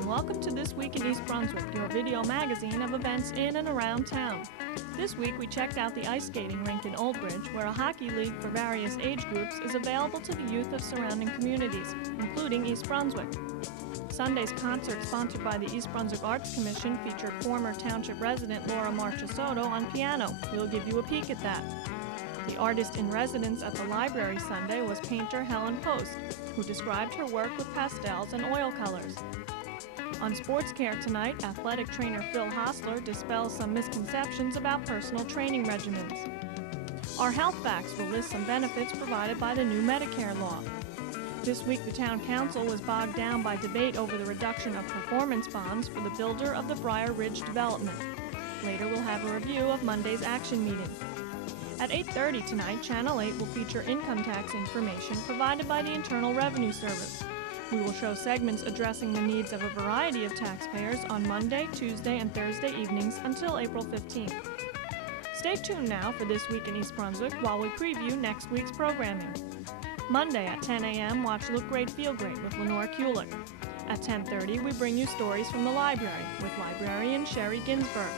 and welcome to This Week in East Brunswick, your video magazine of events in and around town. This week we checked out the ice skating rink in Old Bridge, where a hockey league for various age groups is available to the youth of surrounding communities, including East Brunswick. Sunday's concert, sponsored by the East Brunswick Arts Commission, featured former township resident Laura Sotto on piano. We'll give you a peek at that. The artist in residence at the library Sunday was painter Helen, who described her work with pastels and oil colors. On Sportscare tonight, athletic trainer Phil Hostler dispels some misconceptions about personal training regimens. Our Healthfacts will list some benefits provided by the new Medicare law. This week, the Town Council was bogged down by debate over the reduction of performance bonds for the builder of the Briar Ridge development. Later, we'll have a review of Monday's action meeting. At 8:30 tonight, Channel 8 will feature income tax information provided by the Internal Revenue Service. We will show segments addressing the needs of a variety of taxpayers on Monday, Tuesday, and Thursday evenings until April 15th. Stay tuned now for This Week in East Brunswick while we preview next week's programming. Monday at 10 a.m., watch Look Great, Feel Great with Lenore Kulik. At 10:30, we bring you stories from the library with librarian Sherry Ginsberg.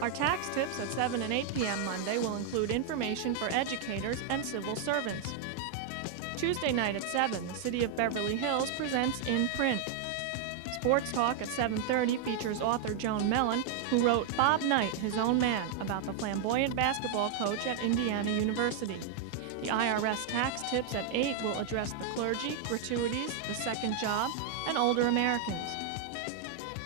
Our tax tips at 7 and 8 p.m. Monday will include information for educators and civil servants. Tuesday night at 7, the City of Beverly Hills presents In Print. Sports Talk at 7:30 features author Joan Mellon, who wrote Bob Knight, His Own Man, about the flamboyant basketball coach at Indiana University. The IRS tax tips at 8 will address the clergy, gratuities, the second job, and older Americans.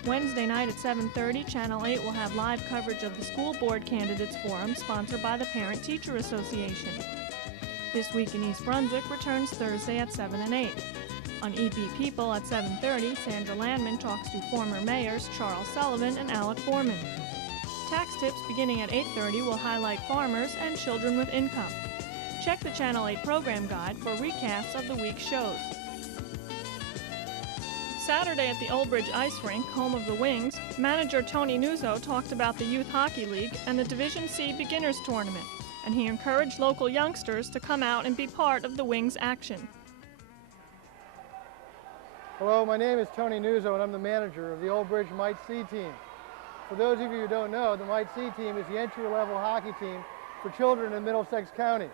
Wednesday night at 7:30, Channel 8 will have live coverage of the School Board Candidates Forum sponsored by the Parent-Teacher Association. This Week in East Brunswick returns Thursday at 7 and 8. On EB People at 7:30, Sandra Landman talks to former mayors Charles Sullivan and Alec Foreman. Tax tips beginning at 8:30 will highlight farmers and children with income. Check the Channel 8 program guide for recasts of the week's shows. Saturday at the Old Bridge Ice Rink, home of the Wings, manager Tony Nuzzo talked about the Youth Hockey League and the Division C Beginners Tournament, and he encouraged local youngsters to come out and be part of the Wings action. Hello, my name is Tony Nuzzo and I'm the manager of the Old Bridge Mite C team. For those of you who don't know, the Mite C team is the entry-level hockey team for children in Middlesex County.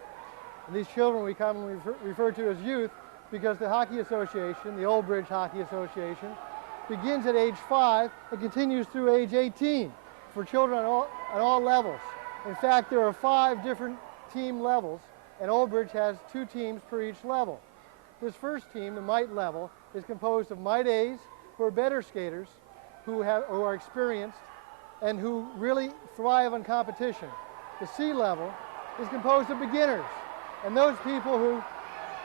And these children we commonly refer to as youth because the Hockey Association, the Old Bridge Hockey Association, begins at age 5 and continues through age 18 for children at all levels. In fact, there are 5 different team levels, and Old Bridge has 2 teams per each level. This first team, the Mite level, is composed of Mite A's, who are better skaters, who are experienced, and who really thrive on competition. The C level is composed of beginners, and those people who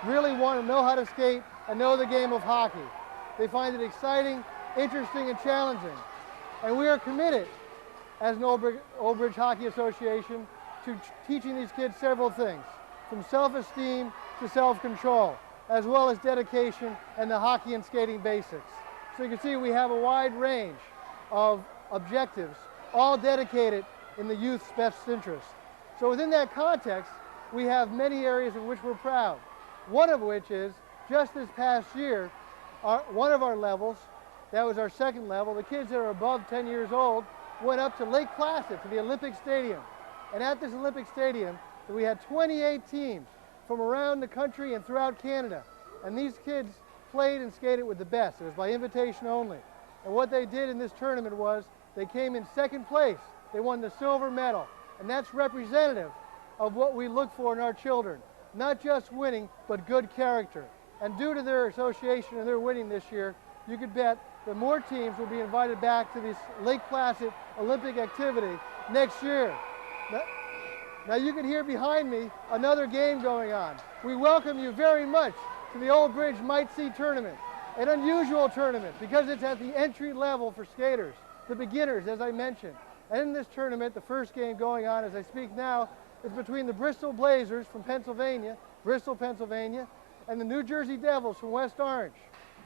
really want to know how to skate and know the game of hockey. They find it exciting, interesting, and challenging. And we are committed as an Old Bridge Hockey Association to teaching these kids several things, from self-esteem to self-control, as well as dedication and the hockey and skating basics. So you can see we have a wide range of objectives, all dedicated in the youth's best interest. So within that context, we have many areas in which we're proud. One of which is, just this past year, one of our levels, that was our second level, the kids that are above 10 years old, went up to Lake Placid, to the Olympic Stadium. And at this Olympic Stadium, we had 28 teams from around the country and throughout Canada. And these kids played and skated with the best. It was by invitation only. And what they did in this tournament was, they came in second place. They won the silver medal. And that's representative of what we look for in our children. Not just winning, but good character. And due to their association and their winning this year, you could bet that more teams will be invited back to this Lake Placid Olympic activity next year. Now you can hear behind me another game going on. We welcome you very much to the Old Bridge Mite C tournament, an unusual tournament because it's at the entry level for skaters, the beginners, as I mentioned. And in this tournament, the first game going on as I speak now, is between the Bristol Blazers from Bristol, Pennsylvania, and the New Jersey Devils from West Orange.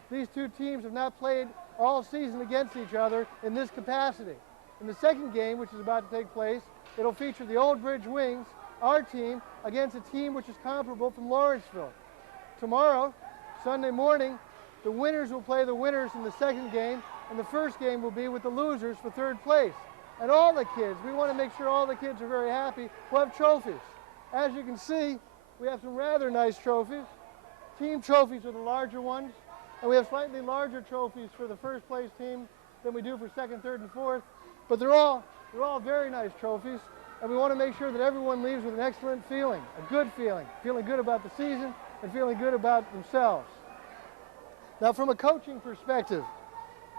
These two teams have not played all season against each other in this capacity. In the second game, which is about to take place, it'll feature the Old Bridge Wings, our team, against a team which is comparable from Lawrenceville. Tomorrow, Sunday morning, The winners will play the winners in the second game, and the first game will be with the losers for third place. And all the kids, we want to make sure all the kids are very happy, will have trophies. As you can see, we have some rather nice trophies. Team trophies are the larger ones, and we have slightly larger trophies for the first place team than we do for second, third, and fourth. But they're all very nice trophies, and we want to make sure that everyone leaves with an excellent feeling, a good feeling, feeling good about the season and feeling good about themselves. Now, from a coaching perspective,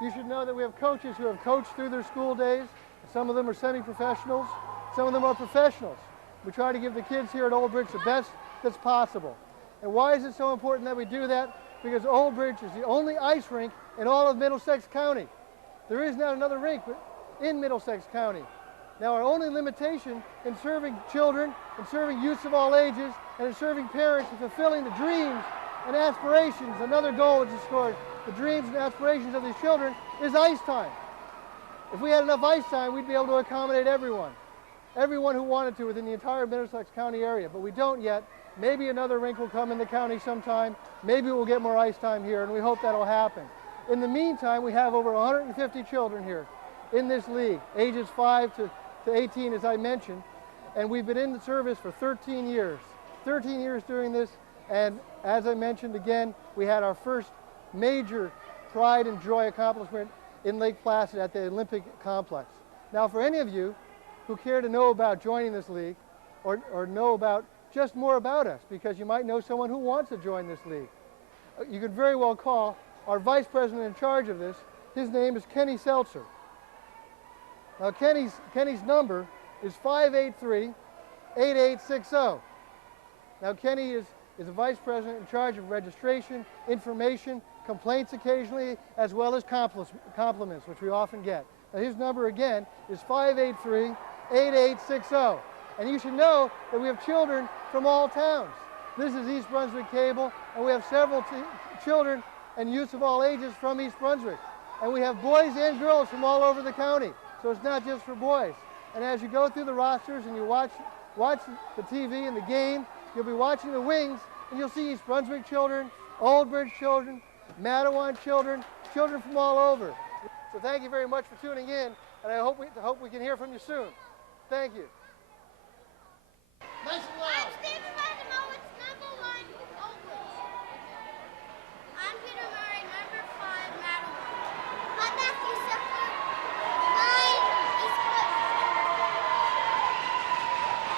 you should know that we have coaches who have coached through their school days. Some of them are semi-professionals, some of them are professionals. We try to give the kids here at Old Bridge the best that's possible. And why is it so important that we do that? Because Old Bridge is the only ice rink in all of Middlesex County. There is not another rink in Middlesex County. Now, our only limitation in serving children, in serving youths of all ages, and in serving parents and fulfilling the dreams and aspirations, another goal which is scored, the dreams and aspirations of these children, is ice time. If we had enough ice time, we'd be able to accommodate everyone who wanted to within the entire Middlesex County area, but we don't yet. Maybe another rink will come in the county sometime. Maybe we'll get more ice time here, and we hope that'll happen. In the meantime, we have over 150 children here in this league, ages 5 to 18, as I mentioned, and we've been in the service for 13 years. 13 years doing this, and as I mentioned again, we had our first major pride and joy accomplishment in Lake Placid at the Olympic Complex. Now, for any of you who care to know about joining this league or know about just more about us, because you might know someone who wants to join this league, you could very well call our vice president in charge of this. His name is Kenny Seltzer. Now, Kenny's number is 583-8860. Now, Kenny is a vice president in charge of registration, information, complaints occasionally, as well as compliments, which we often get. Now, his number again is 583-8860. And you should know that we have children from all towns. This is East Brunswick Cable, and we have several children and youths of all ages from East Brunswick. And we have boys and girls from all over the county, so it's not just for boys. And as you go through the rosters and you watch the TV and the game, you'll be watching the wings, and you'll see East Brunswick children, Old Bridge children, Matawan children, children from all over. So thank you very much for tuning in, and I hope we can hear from you soon. Thank you. Nice and loud. I'm Stephen Massimo, it's number 1, Old Bridge. I'm Peter Murray, number 5, Madeline. I'm Matthew Sefler, 9, East Brunswick.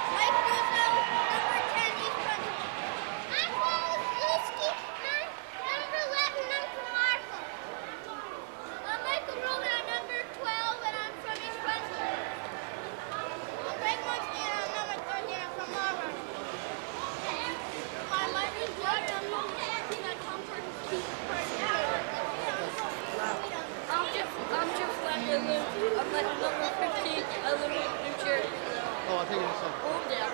Mike Russo, number 10, East Brunswick. I'm Paul Lewski, number 11, I'm from Marshall. I'm Michael Roman, I'm number 12, and I'm from East Brunswick. I'm Greg Munstein, I'm number 13, I'm from Marlborough. Hi, my name's Jordan, I'm from Hampton, I come from I'm Jeff Wendell, I'm at number 15, I live in New Jersey. Oh, I'll take it in a second. Yeah.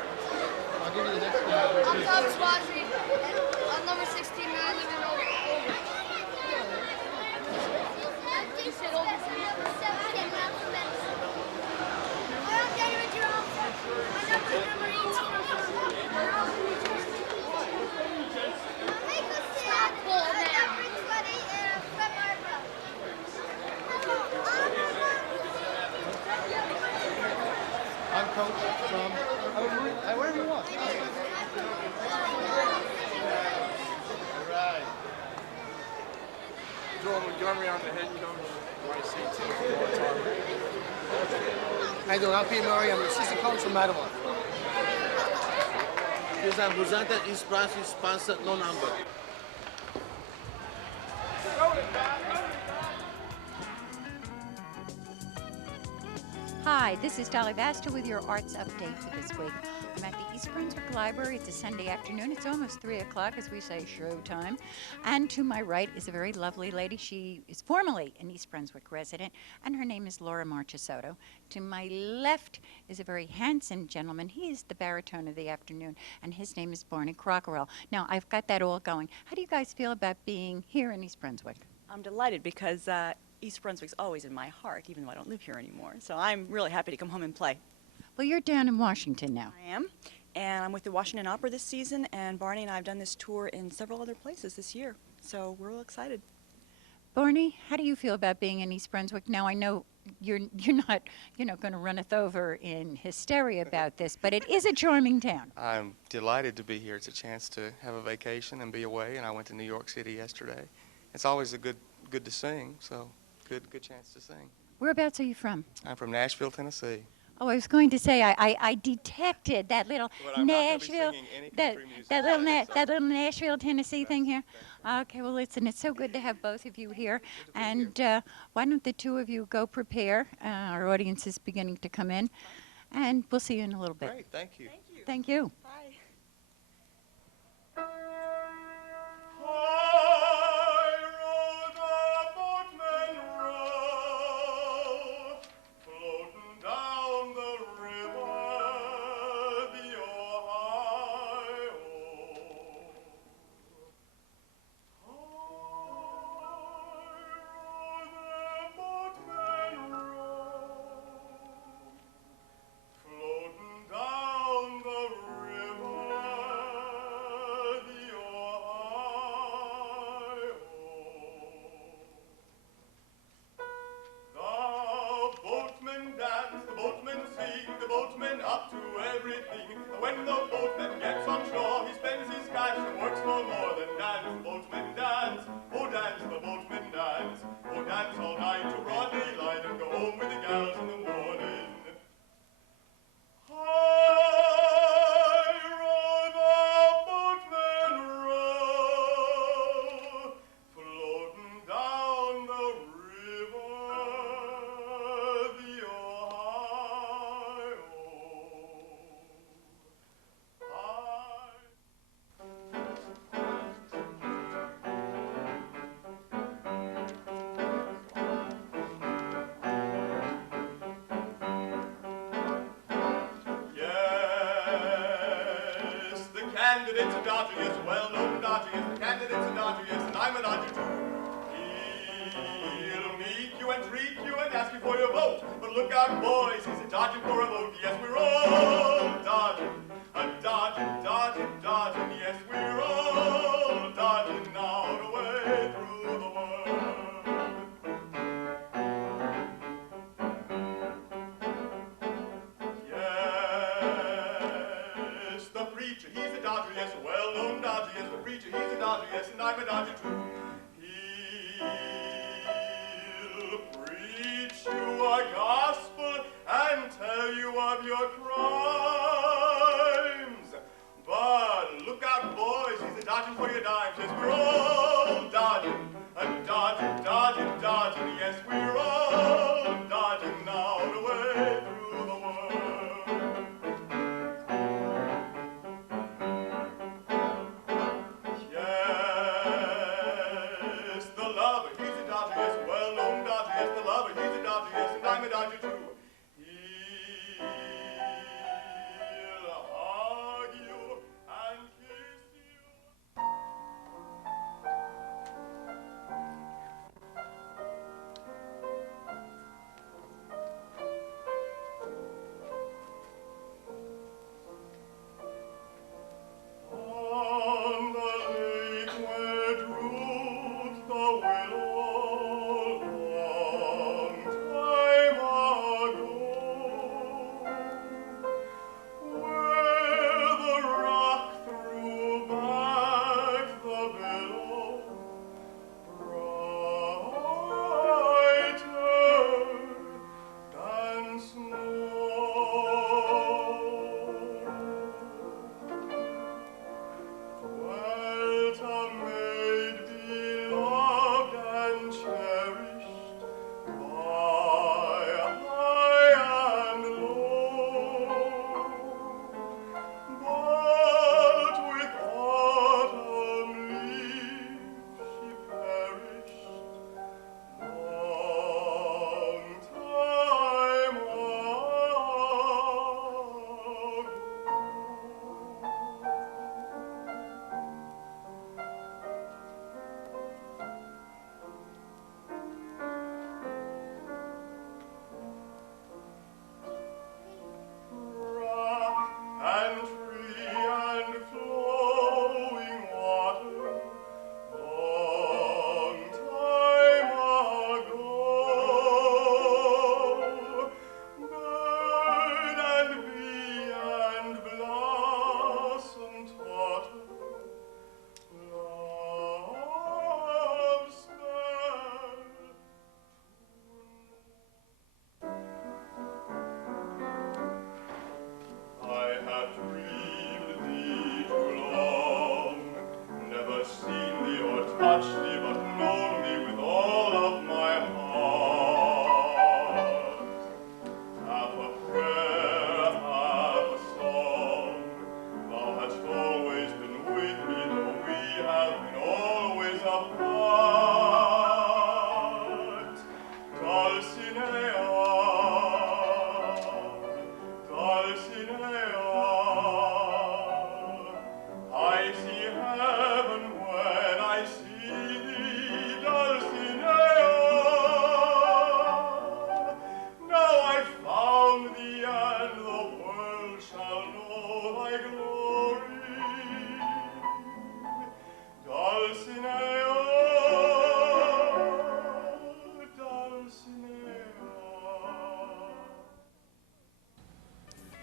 I'll give you the next one. I'm Thomas Wadry, I'm number 16, and I live in Old Bridge. You said Old Bridge. I'm David Jerome. My number is number 18. Stop pulling now. I'm number 20 and I'm from Marlborough. I'm Coach from wherever you want. Jordan Montgomery, I'm the head coach of my C team. How you doing? I'm Pete Murray. I'm the assistant coach from Madeline. Yes, I'm presented East Brunswick sponsored no number. Hi, this is Dolly Baster with your arts update for this week. I'm at the East Brunswick Library. It's a Sunday afternoon. It's almost 3 o'clock, as we say, show time. And to my right is a very lovely lady. She is formerly an East Brunswick resident, and her name is Laura Marchesotto. To my left is a very handsome gentleman. He is the baritone of the afternoon, and his name is Barney Crockerell. Now, I've got that all going. How do you guys feel about being here in East Brunswick? I'm delighted because East Brunswick's always in my heart, even though I don't live here anymore. So I'm really happy to come home and play. Well, you're down in Washington now. I am, and I'm with the Washington Opera this season, and Barney and I have done this tour in several other places this year. So we're real excited. Barney, how do you feel about being in East Brunswick? Now, I know you're not, going to run us over in hysteria about this, but it is a charming town. I'm delighted to be here. It's a chance to have a vacation and be away, and I went to New York City yesterday. It's always good to sing, so good chance to sing. Whereabouts are you from? I'm from Nashville, Tennessee. Oh, I was going to say I detected that little But I'm not gonna be Nashville, singing any that country music that little today, so that little Nashville, Tennessee thing here. that's Okay, well, listen, it's so good to have both of you here. Good to be And why don't the two of you go prepare? Our audience is beginning to come in, and we'll see you in a little bit. Great, thank you. Thank you. Bye. Candidates are dodgy, yes, well-known dodgy, yes, the candidates are dodgy, yes, and I'm a dodger too. He'll meet you and treat you and ask you for your vote, but look out, boys, he's a dodging for a vote, yes, we're all dodging, a dodging, dodging, dodging, yes, we're all dodging now the way through the world. Yes, the preacher, he's a dodger, yes, a well-known dodger, yes, the preacher, he's a dodger, yes, and I'm a dodger too. He'll preach you a gospel and tell you of your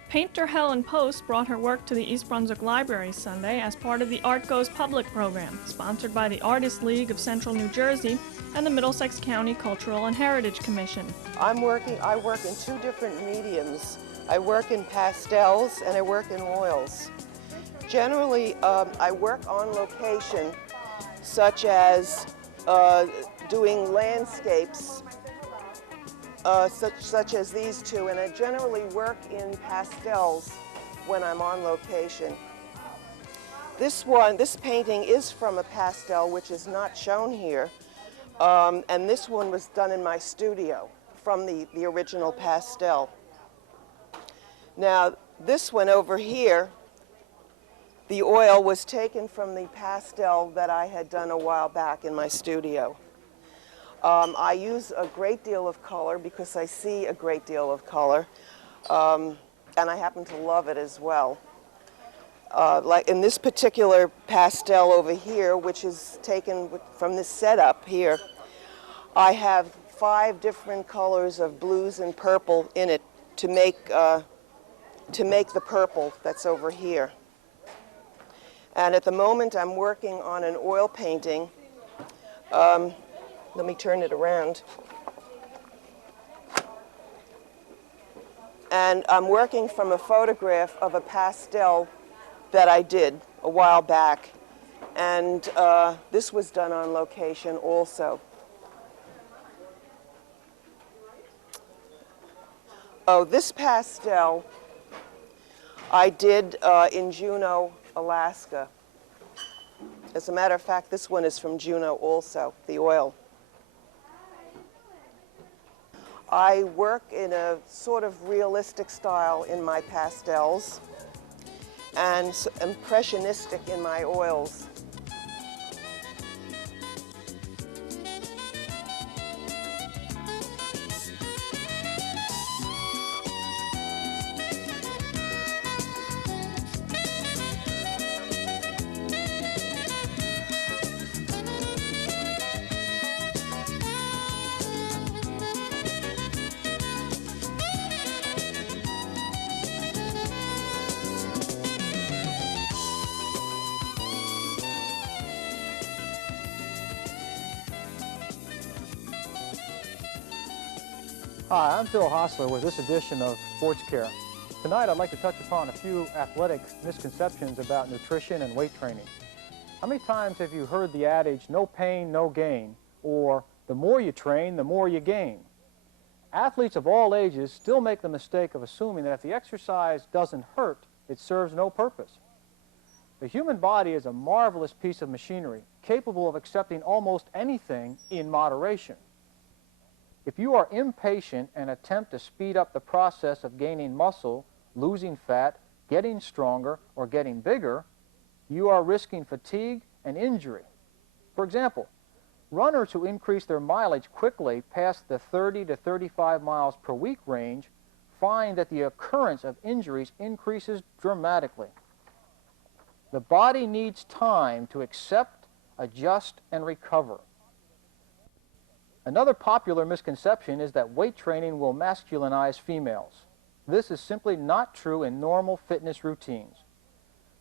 Painter Helen Post brought her work to the East Brunswick Library Sunday as part of the Art Goes Public program, sponsored by the Artists League of Central New Jersey and the Middlesex County Cultural and Heritage Commission. I work in two different mediums. I work in pastels and I work in oils. Generally, I work on location, such as doing landscapes, such as these two, and I generally work in pastels when I'm on location. This painting is from a pastel, which is not shown here, and this one was done in my studio from the original pastel. Now, this one over here, the oil was taken from the pastel that I had done a while back in my studio. I use a great deal of color because I see a great deal of color, and I happen to love it as well. Like in this particular pastel over here, which is taken from this setup here, I have 5 different colors of blues and purple in it to make the purple that's over here. And at the moment, I'm working on an oil painting. Let me turn it around. And I'm working from a photograph of a pastel that I did a while back. And this was done on location also. Oh, this pastel I did in Juneau, Alaska. As a matter of fact, this one is from Juneau also, the oil. I work in a sort of realistic style in my pastels and impressionistic in my oils. Hi, I'm Phil Hostler with this edition of Sportscare. Tonight I'd like to touch upon a few athletic misconceptions about nutrition and weight training. How many times have you heard the adage, no pain, no gain, or the more you train, the more you gain? Athletes of all ages still make the mistake of assuming that if the exercise doesn't hurt, it serves no purpose. The human body is a marvelous piece of machinery, capable of accepting almost anything in moderation. If you are impatient and attempt to speed up the process of gaining muscle, losing fat, getting stronger, or getting bigger, you are risking fatigue and injury. For example, runners who increase their mileage quickly past the 30 to 35 miles per week range find that the occurrence of injuries increases dramatically. The body needs time to accept, adjust, and recover. Another popular misconception is that weight training will masculinize females. This is simply not true in normal fitness routines.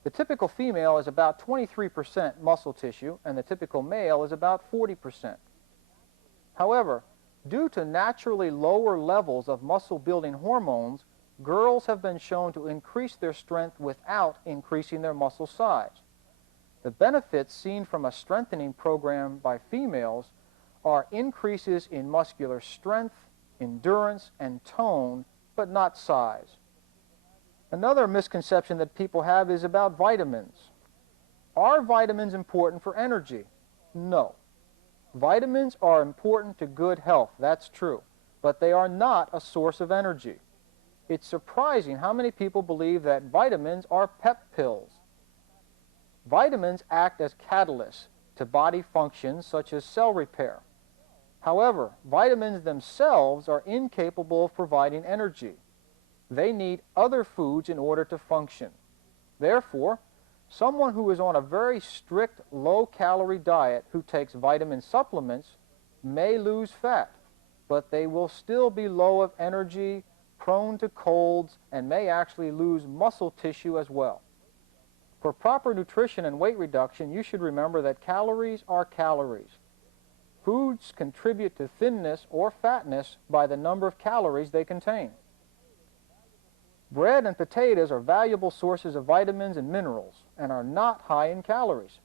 The typical female is about 23% muscle tissue, and the typical male is about 40%. However, due to naturally lower levels of muscle-building hormones, girls have been shown to increase their strength without increasing their muscle size. The benefits seen from a strengthening program by females are increases in muscular strength, endurance, and tone, but not size. Another misconception that people have is about vitamins. Are vitamins important for energy? No. Vitamins are important to good health, that's true, but they are not a source of energy. It's surprising how many people believe that vitamins are pep pills. Vitamins act as catalysts to body functions such as cell repair. However, vitamins themselves are incapable of providing energy. They need other foods in order to function. Therefore, someone who is on a very strict low-calorie diet who takes vitamin supplements may lose fat, but they will still be low of energy, prone to colds and may actually lose muscle tissue as well. For proper nutrition and weight reduction, you should remember that calories are calories. Foods contribute to thinness or fatness by the number of calories they contain. Bread and potatoes are valuable sources of vitamins and minerals and are not high in calories.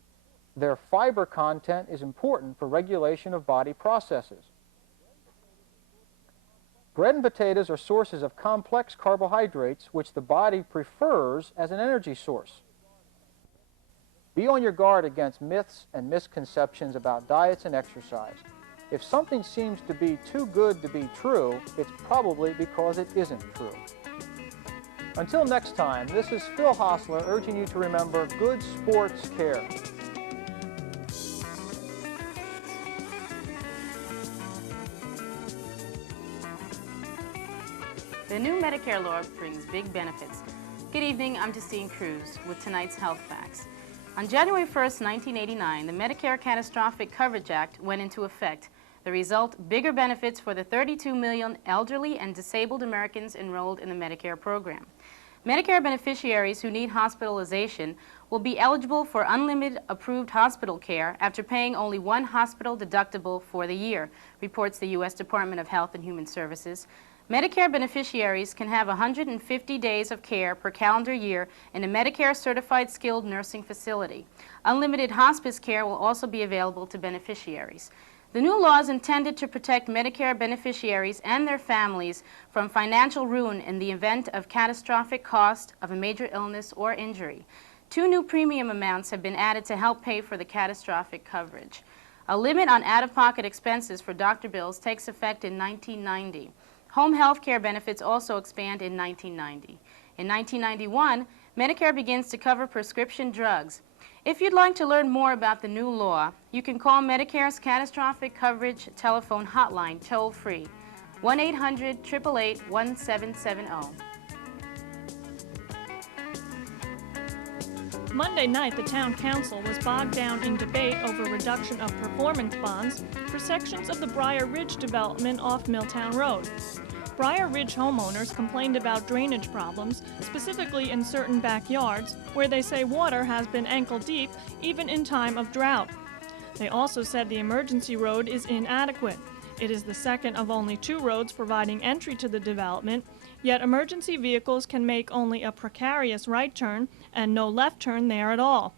Their fiber content is important for regulation of body processes. Bread and potatoes are sources of complex carbohydrates which the body prefers as an energy source. Be on your guard against myths and misconceptions about diets and exercise. If something seems to be too good to be true, it's probably because it isn't true. Until next time, this is Phil Hostler urging you to remember good sports care. The new Medicare law brings big benefits. Good evening, I'm Justine Cruz with tonight's Health Facts. On January 1st, 1989, the Medicare Catastrophic Coverage Act went into effect. The result, bigger benefits for the 32 million elderly and disabled Americans enrolled in the Medicare program. Medicare beneficiaries who need hospitalization will be eligible for unlimited approved hospital care after paying only one hospital deductible for the year, reports the U.S. Department of Health and Human Services. Medicare beneficiaries can have 150 days of care per calendar year in a Medicare-certified skilled nursing facility. Unlimited hospice care will also be available to beneficiaries. The new law is intended to protect Medicare beneficiaries and their families from financial ruin in the event of catastrophic cost of a major illness or injury. 2 new premium amounts have been added to help pay for the catastrophic coverage. A limit on out-of-pocket expenses for doctor bills takes effect in 1990. Home health care benefits also expand in 1990. In 1991, Medicare begins to cover prescription drugs. If you'd like to learn more about the new law, you can call Medicare's Catastrophic Coverage Telephone Hotline toll-free, 1-800-888-1770. Monday night, the town council was bogged down in debate over reduction of performance bonds for sections of the Briar Ridge development off Milltown Road. Briar Ridge homeowners complained about drainage problems, specifically in certain backyards, where they say water has been ankle-deep even in time of drought. They also said the emergency road is inadequate. It is the second of only 2 roads providing entry to the development, yet emergency vehicles can make only a precarious right turn and no left turn there at all.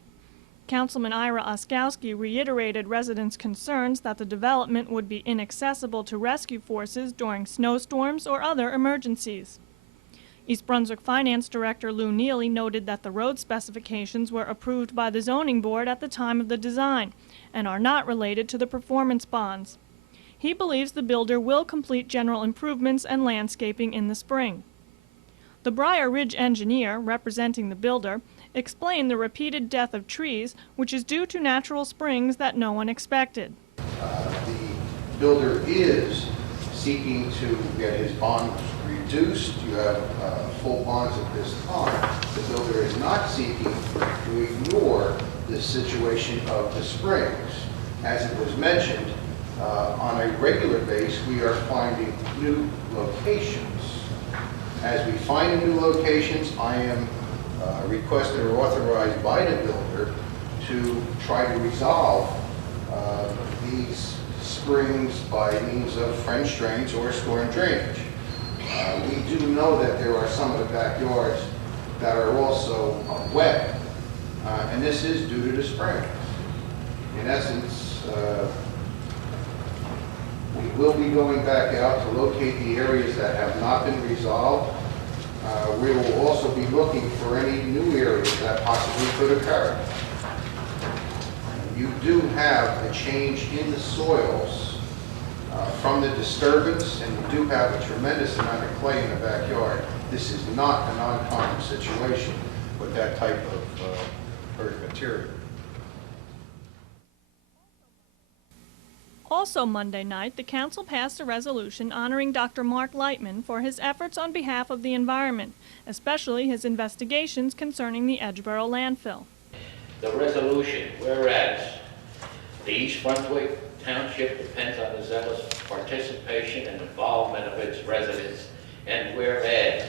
Councilman Ira Oskowski reiterated residents' concerns that the development would be inaccessible to rescue forces during snowstorms or other emergencies. East Brunswick Finance Director Lou Neely noted that the road specifications were approved by the zoning board at the time of the design and are not related to the performance bonds. He believes the builder will complete general improvements and landscaping in the spring. The Briar Ridge engineer, representing the builder, explained the repeated death of trees, which is due to natural springs that no one expected. The builder is seeking to get his bond reduced. You have full bonds at this time. The builder is not seeking to ignore the situation of the springs. As it was mentioned, on a regular basis, we are finding new locations. As we find new locations, I am requested or authorized by the builder to try to resolve these springs by means of French drains or storm drainage. We do know that there are some of the backyards that are also wet, and this is due to the springs. In essence, we will be going back out to locate the areas that have not been resolved. We will also be looking for any new areas that possibly could occur. You do have a change in the soils from the disturbance, and you do have a tremendous amount of clay in the backyard. This is not an uncommon situation with that type of earth material. Also Monday night, the council passed a resolution honoring Dr. Mark Leitman for his efforts on behalf of the environment, especially his investigations concerning the Edgeboro landfill. The resolution, whereas the East Brunswick Township depends on the zealous participation and involvement of its residents And whereas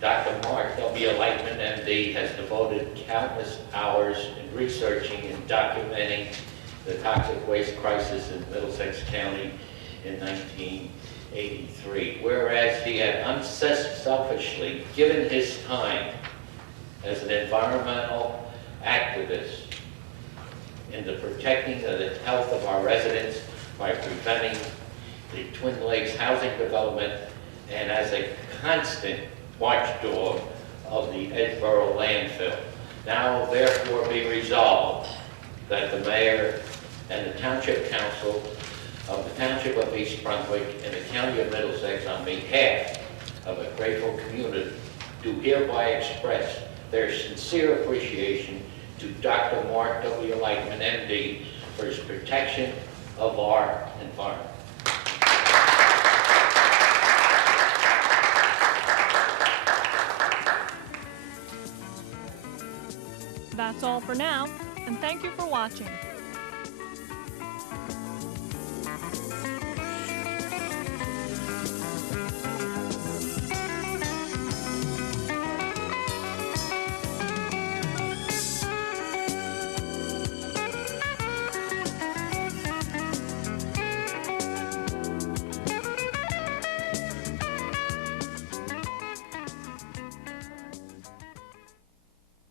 Dr. Mark W. Leitman, MD, has devoted countless hours in researching and documenting the toxic waste crisis in Middlesex County in 1983. Whereas he had unselfishly given his time as an environmental activist in the protecting of the health of our residents by preventing the Twin Lakes housing development, and as a constant watchdog of the Edgeboro landfill. Now therefore be resolved that the mayor and the township council of the township of East Brunswick and the county of Middlesex, on behalf of a grateful community, do hereby express their sincere appreciation to Dr. Mark W. Leitman, MD, for his protection of our environment. That's all for now, and thank you for watching.